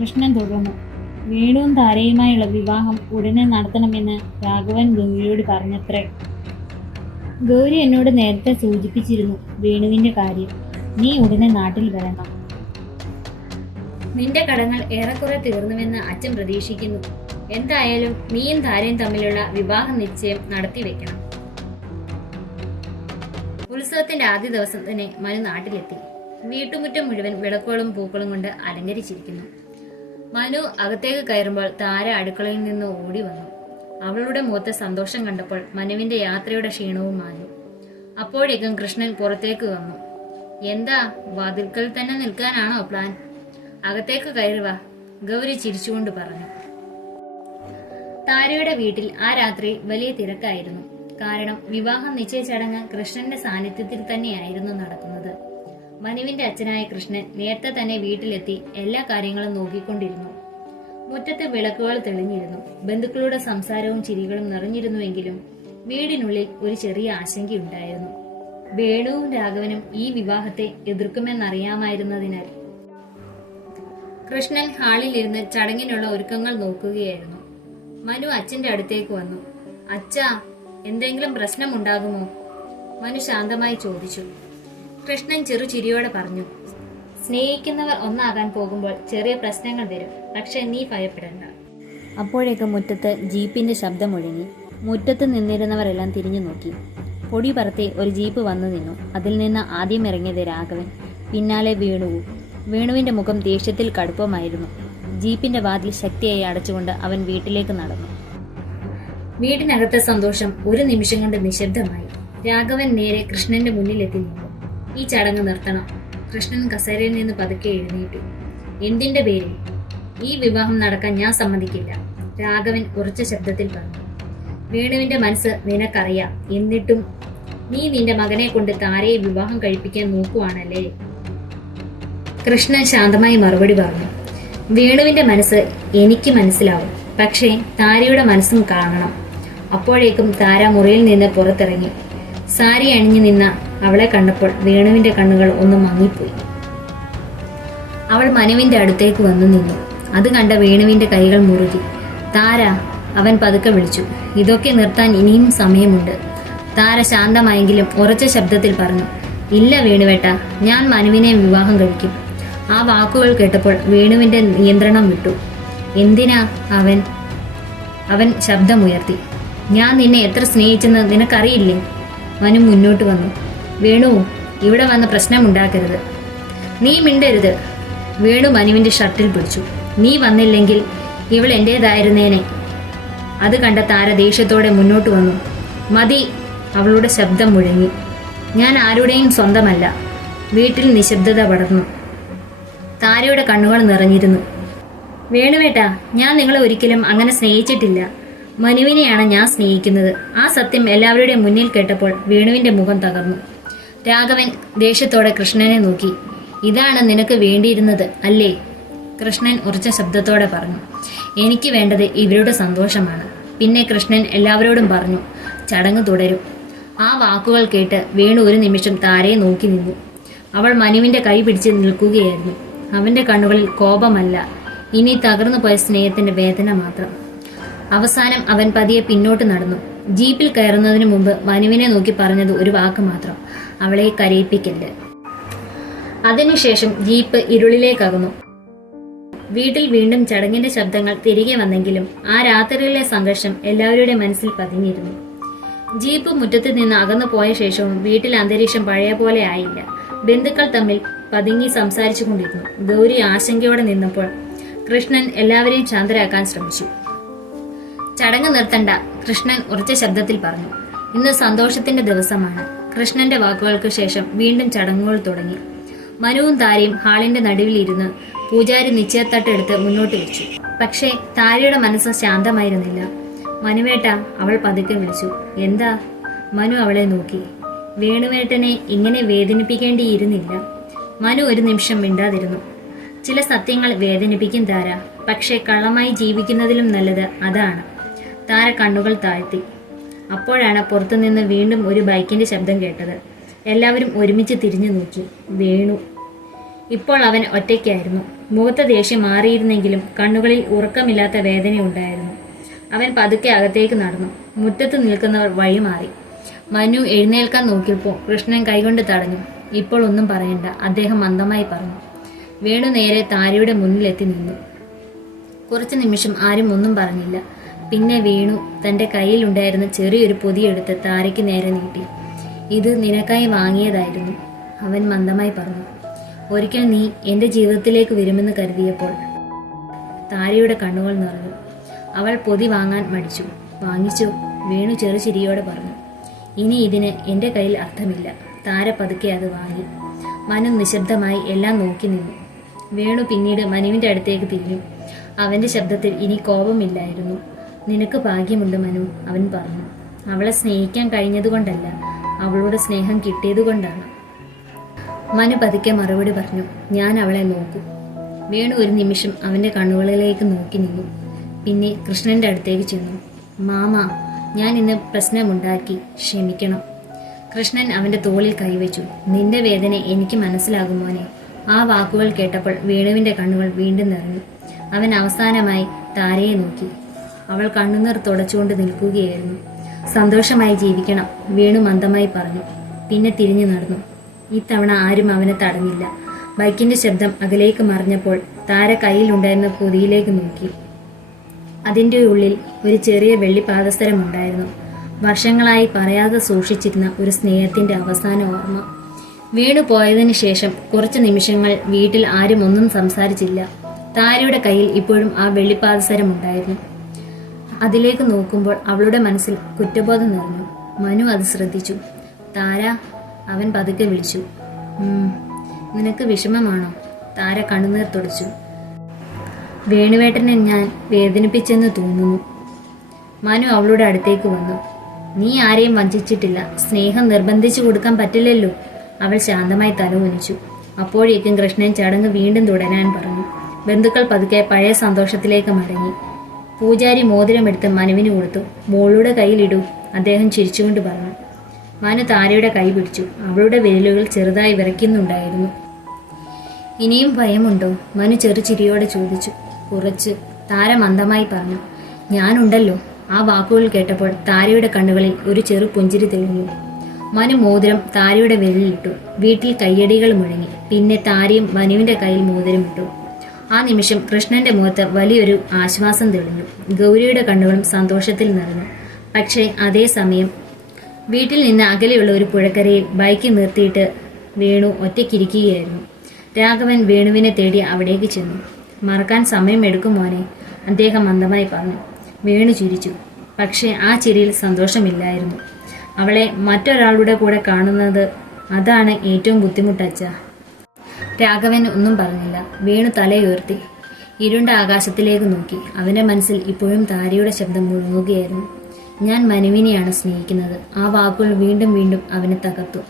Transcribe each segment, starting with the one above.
കൃഷ്ണൻ തുടർന്നു. വേണുവും താരയുമായുള്ള വിവാഹം ഉടനെ നടത്തണമെന്ന് രാഘവൻ ഗൗരിയോട് പറഞ്ഞത്രേ. ഗൗരി എന്നോട് നേരത്തെ സൂചിപ്പിച്ചിരുന്നു വേണുവിന്റെ കാര്യം. നീ ഉടനെ നാട്ടിൽ വരണം. നിന്റെ കടങ്ങൾ ഏറെക്കുറെ തീർന്നുവെന്ന് അച്ഛൻ പ്രതീക്ഷിക്കുന്നു. എന്തായാലും നീയും താരയും തമ്മിലുള്ള വിവാഹ നിശ്ചയം നടത്തിവെക്കണം. ഉത്സവത്തിന്റെ ആദ്യ ദിവസം തന്നെ മനു നാട്ടിലെത്തി. വീട്ടുമുറ്റം മുഴുവൻ വിളക്കുകളും പൂക്കളും കൊണ്ട് അലങ്കരിച്ചിരിക്കുന്നു. മനു അകത്തേക്ക് കയറുമ്പോൾ താര അടുക്കളയിൽ നിന്ന് ഓടി വന്നു. അവളുടെ മുഖത്തെ സന്തോഷം കണ്ടപ്പോൾ മനുവിന്റെ യാത്രയുടെ ക്ഷീണവും മാഞ്ഞു. അപ്പോഴേക്കും കൃഷ്ണൻ പുറത്തേക്ക് വന്നു. എന്താ, വാതിൽക്കൽ തന്നെ നിൽക്കാനാണോ പ്ലാൻ? അകത്തേക്ക് കയറുക, ഗൗരി ചിരിച്ചുകൊണ്ട് പറഞ്ഞു. താരയുടെ വീട്ടിൽ ആ രാത്രി വലിയ തിരക്കായിരുന്നു. കാരണം വിവാഹം നിശ്ചയ ചടങ്ങ് കൃഷ്ണന്റെ സാന്നിധ്യത്തിൽ തന്നെയായിരുന്നു നടക്കുന്നത്. മനുവിന്റെ അച്ഛനായ കൃഷ്ണൻ നേരത്തെ തന്നെ വീട്ടിലെത്തി എല്ലാ കാര്യങ്ങളും നോക്കിക്കൊണ്ടിരുന്നു. മുറ്റത്തെ വിളക്കുകൾ തെളിഞ്ഞിരുന്നു. ബന്ധുക്കളുടെ സംസാരവും ചിരികളും നിറഞ്ഞിരുന്നുവെങ്കിലും വീടിനുള്ളിൽ ഒരു ചെറിയ ആശങ്കയുണ്ടായിരുന്നു. വേണുവും രാഘവനും ഈ വിവാഹത്തെ എതിർക്കുമെന്നറിയാമായിരുന്നതിനാൽ കൃഷ്ണൻ ഹാളിലിരുന്ന് ചടങ്ങിനുള്ള ഒരുക്കങ്ങൾ നോക്കുകയായിരുന്നു. മനു അച്ഛന്റെ അടുത്തേക്ക് വന്നു. അച്ഛാ, എന്തെങ്കിലും പ്രശ്നമുണ്ടാകുമോ? മനു ശാന്തമായി ചോദിച്ചു. കൃഷ്ണൻ ചെറു ചിരിയോടെ പറഞ്ഞു. സ്നേഹിക്കുന്നവർ ഒന്നാകാൻ പോകുമ്പോൾ ചെറിയ പ്രശ്നങ്ങൾ വരും, പക്ഷെ നീ ഭയപ്പെടണ്ട. അപ്പോഴേക്കും മുറ്റത്ത് ജീപ്പിന്റെ ശബ്ദമൊഴുങ്ങി. മുറ്റത്ത് നിന്നിരുന്നവരെല്ലാം തിരിഞ്ഞു നോക്കി. പൊടി പറത്തി ഒരു ജീപ്പ് വന്നു നിന്നു. അതിൽ നിന്ന് ആദ്യം ഇറങ്ങിയത് രാഘവൻ, പിന്നാലെ വേണുവും. വേണുവിന്റെ മുഖം ദേഷ്യത്തിൽ കടുപ്പമായിരുന്നു. ജീപ്പിന്റെ വാതിൽ ശക്തിയായി അടച്ചുകൊണ്ട് അവൻ വീട്ടിലേക്ക് നടന്നു. വീട്ടിനകത്തെ സന്തോഷം ഒരു നിമിഷം കൊണ്ട് നിശബ്ദമായി. രാഘവൻ നേരെ കൃഷ്ണന്റെ മുന്നിലെത്തി നിന്നു. ഈ ചടങ്ങ് നിർത്തണം. കൃഷ്ണൻ കസേരയിൽ നിന്ന് പതുക്കെ എഴുന്നേറ്റു. എന്തിന്റെ പേരിൽ? ഈ വിവാഹം നടക്കാൻ ഞാൻ സമ്മതിക്കില്ല, രാഘവൻ ഉറച്ച ശബ്ദത്തിൽ പറഞ്ഞു. വേണുവിന്റെ മനസ്സ് നിനക്കറിയാം, എന്നിട്ടും നീ നിന്റെ മകനെ കൊണ്ട് താരയെ വിവാഹം കഴിപ്പിക്കാൻ നോക്കുവാണല്ലേ? കൃഷ്ണൻ ശാന്തമായി മറുപടി പറഞ്ഞു. വേണുവിന്റെ മനസ്സ് എനിക്ക് മനസ്സിലാവും, പക്ഷേ താരയുടെ മനസ്സും കാണണം. അപ്പോഴേക്കും താര മുറിയിൽ നിന്ന് പുറത്തിറങ്ങി. സാരി അണിഞ്ഞു നിന്ന അവളെ കണ്ടപ്പോൾ വേണുവിന്റെ കണ്ണുകൾ ഒന്ന് മങ്ങിപ്പോയി. അവൾ മനുവിന്റെ അടുത്തേക്ക് വന്നു നിന്നു. അത് കണ്ട വേണുവിന്റെ കൈകൾ മുറുകി. താര, അവൻ പതുക്കെ വിളിച്ചു. ഇതൊക്കെ നിർത്താൻ ഇനിയും സമയമുണ്ട്. താര ശാന്തമായെങ്കിലും ഉറച്ച ശബ്ദത്തിൽ പറഞ്ഞു. ഇല്ല വേണുവേട്ട, ഞാൻ മനുവിനെ വിവാഹം കഴിക്കും. ആ വാക്കുകൾ കേട്ടപ്പോൾ വേണുവിന്റെ നിയന്ത്രണം വിട്ടു. എന്തിനാ? അവൻ ശബ്ദമുയർത്തി. ഞാൻ നിന്നെ എത്ര സ്നേഹിച്ചെന്ന് നിനക്കറിയില്ലേ? മനു മുന്നോട്ട് വന്നു. വേണു, ഇവിടെ വന്ന് പ്രശ്നമുണ്ടാക്കരുത്. നീ മിണ്ടരുത്. വേണു മനുവിന്റെ ഷർട്ടിൽ പിടിച്ചു. നീ വന്നില്ലെങ്കിൽ ഇവൾ എന്റേതായിരുന്നേനെ. അത് കണ്ട താര ദേഷ്യത്തോടെ മുന്നോട്ട് വന്നു. മതി, അവളുടെ ശബ്ദം മുഴങ്ങി. ഞാൻ ആരുടെയും സ്വന്തമല്ല. വീട്ടിൽ നിശബ്ദത പടർന്നു. താരയുടെ കണ്ണുകൾ നിറഞ്ഞിരുന്നു. വേണുവേട്ട, ഞാൻ നിങ്ങളെ ഒരിക്കലും അങ്ങനെ സ്നേഹിച്ചിട്ടില്ല. മനുവിനെയാണ് ഞാൻ സ്നേഹിക്കുന്നത്. ആ സത്യം എല്ലാവരുടെയും മുന്നിൽ കേട്ടപ്പോൾ വേണുവിന്റെ മുഖം തകർന്നു. രാഘവൻ ദേഷ്യത്തോടെ കൃഷ്ണനെ നോക്കി. ഇതാണ് നിനക്ക് വേണ്ടിയിരുന്നത് അല്ലേ? കൃഷ്ണൻ ഉറച്ച ശബ്ദത്തോടെ പറഞ്ഞു. എനിക്ക് വേണ്ടത് ഇവരുടെ സന്തോഷമാണ്. പിന്നെ കൃഷ്ണൻ എല്ലാവരോടും പറഞ്ഞു, ചടങ്ങ് തുടരും. ആ വാക്കുകൾ കേട്ട് വേണു ഒരു നിമിഷം താരയെ നോക്കി നിന്നു. അവൾ മനുവിന്റെ കൈ പിടിച്ച് നിൽക്കുകയായിരുന്നു. അവന്റെ കണ്ണുകളിൽ കോപമല്ല, ഇനി തകർന്നു പോയ സ്നേഹത്തിന്റെ വേദന മാത്രം. അവസാനം അവൻ പതിയെ പിന്നോട്ട് നടന്നു. ജീപ്പിൽ കയറുന്നതിന് മുമ്പ് മനുവിനെ നോക്കി പറഞ്ഞത് ഒരു വാക്ക് മാത്രം, അവളെ കരയിപ്പിക്കരുത്. അതിനുശേഷം ജീപ്പ് ഇരുളിലേക്കകന്നു. വീട്ടിൽ വീണ്ടും ചടങ്ങിന്റെ ശബ്ദങ്ങൾ തിരികെ വന്നെങ്കിലും ആ രാത്രിയിലെ സംഘർഷം എല്ലാവരുടെ മനസ്സിൽ പതിഞ്ഞിരുന്നു. ജീപ്പ് മുറ്റത്ത് നിന്ന് അകന്നു പോയ ശേഷവും വീട്ടിൽ അന്തരീക്ഷം പഴയ പോലെ ആയില്ല. ബന്ധുക്കൾ തമ്മിൽ പതുങ്ങി സംസാരിച്ചു കൊണ്ടിരുന്നു. ഗൗരി ആശങ്കയോടെ നിന്നപ്പോൾ കൃഷ്ണൻ എല്ലാവരെയും ശാന്തരാക്കാൻ ശ്രമിച്ചു. ചടങ്ങ് നിർത്തണ്ട, കൃഷ്ണൻ ഉറച്ച ശബ്ദത്തിൽ പറഞ്ഞു. ഇന്ന് സന്തോഷത്തിന്റെ ദിവസമാണ്. കൃഷ്ണന്റെ വാക്കുകൾക്ക് ശേഷം വീണ്ടും ചടങ്ങുകൾ തുടങ്ങി. മനുവും താരയും ഹാളിന്റെ നടുവിൽ ഇരുന്ന് പൂജാരി നിശ്ചയത്തട്ടെടുത്ത് മുന്നോട്ട് വെച്ചു. പക്ഷേ താരയുടെ മനസ്സ് ശാന്തമായിരുന്നില്ല. മനുവേട്ട, അവൾ പതുക്കെ വിളിച്ചു. എന്താ? മനു അവളെ നോക്കി. വേണുവേട്ടനെ ഇങ്ങനെ വേദനിപ്പിക്കേണ്ടിയിരുന്നില്ല. മനു ഒരു നിമിഷം മിണ്ടാതിരുന്നു. ചില സത്യങ്ങൾ വേദനിപ്പിക്കും താര, പക്ഷെ കള്ളമായി ജീവിക്കുന്നതിലും നല്ലത് അതാണ്. താര കണ്ണുകൾ താഴ്ത്തി. അപ്പോഴാണ് പുറത്തുനിന്ന് വീണ്ടും ഒരു ബൈക്കിന്റെ ശബ്ദം കേട്ടത്. എല്ലാവരും ഒരുമിച്ച് തിരിഞ്ഞു നോക്കി. വേണു. ഇപ്പോൾ അവൻ ഒറ്റയ്ക്കായിരുന്നു. മുഖത്തെ ദേഷ്യം മാറിയിരുന്നെങ്കിലും കണ്ണുകളിൽ ഉറക്കമില്ലാത്ത വേദനയുണ്ടായിരുന്നു. അവൻ പതുക്കെ അകത്തേക്ക് നടന്നു. മുറ്റത്ത് നിൽക്കുന്നവർ വഴി മാറി. മനു എഴുന്നേൽക്കാൻ നോക്കിയപ്പോൾ കൃഷ്ണൻ കൈകൊണ്ട് തടഞ്ഞു. ഇപ്പോൾ ഒന്നും പറയണ്ട, അദ്ദേഹം മന്ദമായി പറഞ്ഞു. വേണു നേരെ താരയുടെ മുന്നിലെത്തി നിന്നു. കുറച്ചു നിമിഷം ആരും ഒന്നും പറഞ്ഞില്ല. പിന്നെ വേണു തന്റെ കയ്യിലുണ്ടായിരുന്ന ചെറിയൊരു പൊതിയെടുത്ത് താരയ്ക്ക് നേരെ നീട്ടി. ഇത് നിനക്കായി വാങ്ങിയതായിരുന്നു, അവൻ മന്ദമായി പറഞ്ഞു. ഒരിക്കൽ നീ എന്റെ ജീവിതത്തിലേക്ക് വരുമെന്ന് കരുതിയപ്പോൾ. താരയുടെ കണ്ണുകൾ നിറഞ്ഞു. അവൾ പൊതി വാങ്ങാൻ മടിച്ചു. വാങ്ങിച്ചു, വേണു ചെറുചിരിയോടെ പറഞ്ഞു. ഇനി ഇതിന് എന്റെ കയ്യിൽ അർത്ഥമില്ല. താര പതുക്കെ അത് വാങ്ങി. മനു നിശബ്ദമായി എല്ലാം നോക്കി നിന്നു. വേണു പിന്നീട് മനുവിന്റെ അടുത്തേക്ക് തിരിഞ്ഞു. അവന്റെ ശബ്ദത്തിൽ ഇനി കോപമില്ലായിരുന്നു. നിനക്ക് ഭാഗ്യമുണ്ട് മനു, അവൻ പറഞ്ഞു. അവളെ സ്നേഹിക്കാൻ കഴിഞ്ഞതുകൊണ്ടല്ല, അവളുടെ സ്നേഹം കിട്ടിയതുകൊണ്ടാണ്. മനു പതുക്കെ മറുപടി പറഞ്ഞു. ഞാൻ അവളെ നോക്കും. വേണു ഒരു നിമിഷം അവന്റെ കണ്ണുകളിലേക്ക് നോക്കി നിന്നു. പിന്നെ കൃഷ്ണന്റെ അടുത്തേക്ക് ചെന്നു. മാമ, ഞാൻ ഇന്ന് പ്രശ്നമുണ്ടാക്കി, ക്ഷമിക്കണം. കൃഷ്ണൻ അവന്റെ തോളിൽ കൈവച്ചു. നിന്റെ വേദന എനിക്ക് മനസ്സിലാകും മോനെ. ആ വാക്കുകൾ കേട്ടപ്പോൾ വേണുവിന്റെ കണ്ണുകൾ വീണ്ടും നിറഞ്ഞു. അവൻ അവസാനമായി താരയെ നോക്കി. അവൾ കണ്ണുനീർ തുടച്ചുകൊണ്ട് നിൽക്കുകയായിരുന്നു. സന്തോഷമായി ജീവിക്കണം, വേണു മന്ദമായി പറഞ്ഞു. പിന്നെ തിരിഞ്ഞു നടന്നു. ഇത്തവണ ആരും അവനെ തടഞ്ഞില്ല. ബൈക്കിന്റെ ശബ്ദം അകലേക്ക് മറിഞ്ഞപ്പോൾ താര കയ്യിലുണ്ടായിരുന്ന പൊതിയിലേക്ക് നോക്കി. അതിന്റെ ഉള്ളിൽ ഒരു ചെറിയ വെള്ളി പാദസരമുണ്ടായിരുന്നു. വർഷങ്ങളായി പറയാതെ സൂക്ഷിച്ചിരുന്ന ഒരു സ്നേഹത്തിന്റെ അവസാന ഓർമ്മ. വീണു പോയതിനു ശേഷം കുറച്ച് നിമിഷങ്ങൾ വീട്ടിൽ ആരും ഒന്നും സംസാരിച്ചില്ല. താരയുടെ കയ്യിൽ ഇപ്പോഴും ആ വെള്ളിപ്പാദസരമുണ്ടായിരുന്നു. അതിലേക്ക് നോക്കുമ്പോൾ അവളുടെ മനസ്സിൽ കുറ്റബോധം നിറഞ്ഞു. മനു അത് ശ്രദ്ധിച്ചു. താര, അവൻ പതുക്കെ വിളിച്ചു. നിനക്ക് വിഷമമാണോ? താര കണ്ണുനീർ തുടച്ചു. വേണുവേട്ടനെ ഞാൻ വേദനിപ്പിച്ചെന്ന് തോന്നുന്നു. മനു അവളുടെ അടുത്തേക്ക് വന്നു. നീ ആരെയും വഞ്ചിച്ചിട്ടില്ല. സ്നേഹം നിർബന്ധിച്ചു കൊടുക്കാൻ പറ്റില്ലല്ലോ. അവൾ ശാന്തമായി തല കുനിച്ചു. അപ്പോഴേക്കും കൃഷ്ണൻ ചടങ്ങ് വീണ്ടും തുടരാൻ പറഞ്ഞു. ബന്ധുക്കൾ പതുക്കെ പഴയ സന്തോഷത്തിലേക്ക് മടങ്ങി. പൂജാരി മോതിരമെടുത്ത് മനുവിന് കൊടുത്തു. മോളുടെ കയ്യിലിടൂ, അദ്ദേഹം ചിരിച്ചുകൊണ്ട് പറഞ്ഞു. മനു താരയുടെ കൈ പിടിച്ചു. അവളുടെ വിരലുകൾ ചെറുതായി വിറയ്ക്കുന്നുണ്ടായിരുന്നു. ഇനിയും ഭയമുണ്ടോ? മനു ചെറുചിരിയോടെ ചോദിച്ചു. കുറച്ച്, താര മന്ദമായി പറഞ്ഞു. ഞാനുണ്ടല്ലോ. ആ വാക്കുകൾ കേട്ടപ്പോൾ താരയുടെ കണ്ണുകളിൽ ഒരു ചെറു പുഞ്ചിരി തെളിഞ്ഞു. മനു മോതിരം താരയുടെ വിരലിലിട്ടു. വീട്ടിൽ കയ്യടികൾ മുഴങ്ങി. പിന്നെ താരയും മനുവിന്റെ കയ്യിൽ മോതിരമിട്ടു. ആ നിമിഷം കൃഷ്ണന്റെ മുഖത്ത് വലിയൊരു ആശ്വാസം തെളിഞ്ഞു. ഗൗരിയുടെ കണ്ണുകളും സന്തോഷത്തിൽ നിറഞ്ഞു. പക്ഷേ അതേസമയം വീട്ടിൽ നിന്ന് അകലെയുള്ള ഒരു പുഴക്കരയിൽ ബൈക്ക് നിർത്തിയിട്ട് വേണു ഒറ്റയ്ക്കിരിക്കുകയായിരുന്നു. രാഘവൻ വേണുവിനെ തേടി അവിടേക്ക് ചെന്നു. മറക്കാൻ സമയമെടുക്കും മോനെ, അദ്ദേഹം മന്ദമായി പറഞ്ഞു. വേണു ചിരിച്ചു. പക്ഷേ ആ ചിരിയിൽ സന്തോഷമില്ലായിരുന്നു. അവളെ മറ്റൊരാളുടെ കൂടെ കാണുന്നത്, അതാണ് ഏറ്റവും ബുദ്ധിമുട്ടച്ച. രാഘവൻ ഒന്നും പറഞ്ഞില്ല. വേണു തലയുയർത്തി ഇരുണ്ട ആകാശത്തിലേക്ക് നോക്കി. അവന്റെ മനസ്സിൽ ഇപ്പോഴും താരയുടെ ശബ്ദം മുഴങ്ങുകയായിരുന്നു. ഞാൻ മനുവിനെയാണ് സ്നേഹിക്കുന്നത്. ആ വാക്കുകൾ വീണ്ടും വീണ്ടും അവനെ തകർത്തു.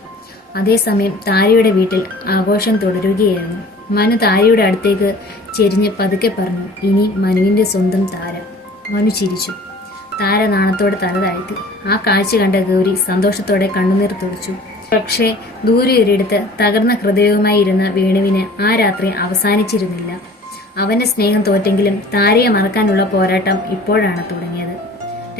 അതേസമയം താരയുടെ വീട്ടിൽ ആഘോഷം തുടരുകയായിരുന്നു. മനു താരയുടെ അടുത്തേക്ക് ചെരിഞ്ഞ് പതുക്കെ പറഞ്ഞു. ഇനി മനുവിന്റെ സ്വന്തം താര. മനു ചിരിച്ചു. താര നാണത്തോടെ തല താഴ്ത്തി. ആ കാഴ്ച കണ്ട ഗൗരി സന്തോഷത്തോടെ കണ്ണുനീർ തുടച്ചു. പക്ഷേ ദൂരെ ഒരിടത്ത് തകർന്ന ഹൃദയവുമായി ഇരുന്ന വേണുവിന് ആ രാത്രി അവസാനിച്ചിരുന്നില്ല. അവന്റെ സ്നേഹം തോറ്റെങ്കിലും താരയെ മറക്കാനുള്ള പോരാട്ടം ഇപ്പോഴാണ് തുടങ്ങിയത്.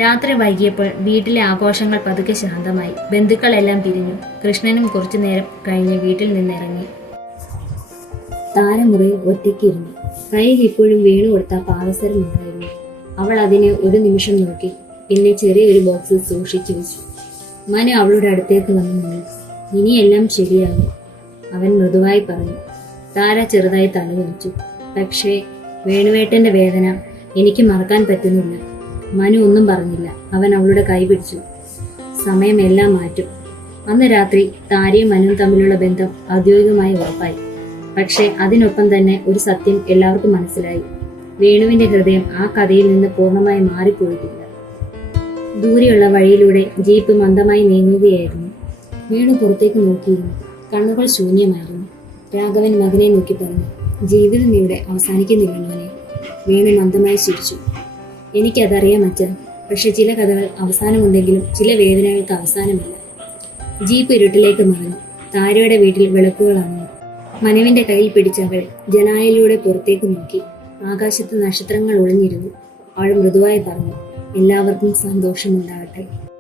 രാത്രി വൈകിയപ്പോൾ വീട്ടിലെ ആഘോഷങ്ങൾ പതുക്കെ ശാന്തമായി. ബന്ധുക്കളെല്ലാം പിരിഞ്ഞു. കൃഷ്ണനും കുറച്ചു നേരം കഴിഞ്ഞ് വീട്ടിൽ നിന്നിറങ്ങി. താരമുറിയിൽ ഒറ്റയ്ക്കിരുന്നു. കയ്യിൽ ഇപ്പോഴും വീണു കൊടുത്ത പാദസരം ഉണ്ടായിരുന്നു. അവൾ അതിനെ ഒരു നിമിഷം നോക്കി. പിന്നെ ചെറിയൊരു ബോക്സിൽ സൂക്ഷിച്ചു വെച്ചു. മനു അവളുടെ അടുത്തേക്ക് വന്നു നിന്നു. ഇനിയെല്ലാം ശരിയാകും, അവൻ മൃദുവായി പറഞ്ഞു. താര ചെറുതായി തലകുനിച്ചു. പക്ഷേ വേണുവേട്ടന്റെ വേദന എനിക്ക് മറക്കാൻ പറ്റുന്നില്ല. മനു ഒന്നും പറഞ്ഞില്ല. അവൻ അവളുടെ കൈ പിടിച്ചു. സമയം എല്ലാം മാറ്റും. അന്ന് രാത്രി താരയും മനുവും തമ്മിലുള്ള ബന്ധം ഔദ്യോഗികമായി ഉറപ്പായി. പക്ഷെ അതിനൊപ്പം തന്നെ ഒരു സത്യം എല്ലാവർക്കും മനസ്സിലായി. വേണുവിന്റെ ഹൃദയം ആ കഥയിൽ നിന്ന് പൂർണ്ണമായി മാറിപ്പോയിട്ടില്ല. ദൂരെയുള്ള വഴിയിലൂടെ ജീപ്പ് മന്ദമായി നീങ്ങുകയായിരുന്നു. വേണു പുറത്തേക്ക് നോക്കിയിരുന്നു. കണ്ണുകൾ ശൂന്യമായിരുന്നു. രാഘവൻ മകനെ നോക്കി പറഞ്ഞു. ജീവിതം ഇവിടെ അവസാനിക്കുന്നില്ല മോനെ. വേണു മന്ദമായി ചിരിച്ചു. എനിക്കതറിയാം അച്ഛൻ. പക്ഷെ ചില കഥകൾ അവസാനമുണ്ടെങ്കിലും ചില വേദനകൾക്ക് അവസാനമില്ല. ജീപ്പ് ഇരുട്ടിലേക്ക് മറഞ്ഞു. താരയുടെ വീട്ടിൽ വിളക്കുകളാണ്. മനുവിന്റെ കയ്യിൽ പിടിച്ചവൾ ജനാലയിലൂടെ പുറത്തേക്ക് നോക്കി. ആകാശത്ത് നക്ഷത്രങ്ങൾ ഒളിഞ്ഞിരുന്നു. അവൾ മൃദുവായി പറഞ്ഞു, എല്ലാവർക്കും സന്തോഷമുണ്ടാകട്ടെ.